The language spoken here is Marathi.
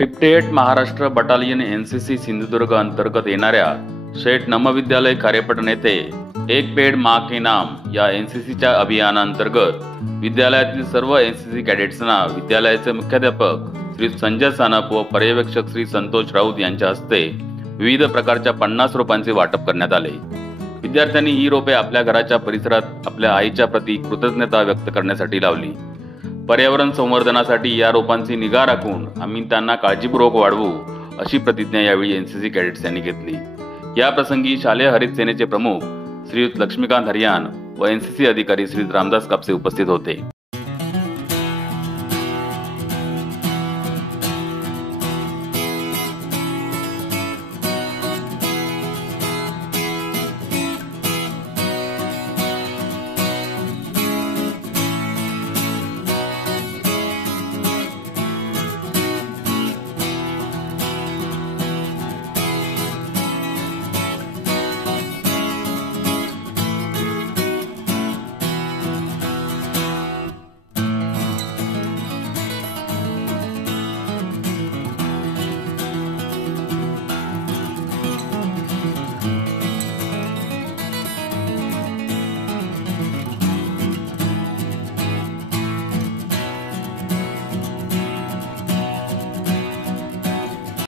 58 महाराष्ट्र बटालियन एनसीसी सिंधुदुर्ग अंतर्गत येणाऱ्या शेठ नमविद्यालय कार्यपट नेते एक पेड़ माँ के नाम या एनसीसीच्या अभियानांतर्गत विद्यालयातील सर्व एनसीसी कॅडेट्सना विद्यालयाचे मुख्याध्यापक श्री संजय सानप व पर्यवेक्षक श्री संतोष राऊत यांच्या हस्ते विविध प्रकारच्या 50 रोपांचे वाटप करण्यात आले। विद्यार्थ्यांनी ही रोपे आपल्या घराच्या परिसरात आपल्या आईच्या प्रती कृतज्ञता व्यक्त करण्यासाठी लावली। पर्यावरण संवर्धनासाठी या रोपांची निगा राखून आम्ही त्यांना काळजीपूर्वक वाढवू अशी प्रतिज्ञा यावेळी एनसीसी कॅडेट्स यांनी घेतली। या प्रसंगी शालेय हरित सेनेचे प्रमुख श्रीयुत लक्ष्मीकांत हरियान व एनसीसी अधिकारी श्री रामदास कापसे उपस्थित होते।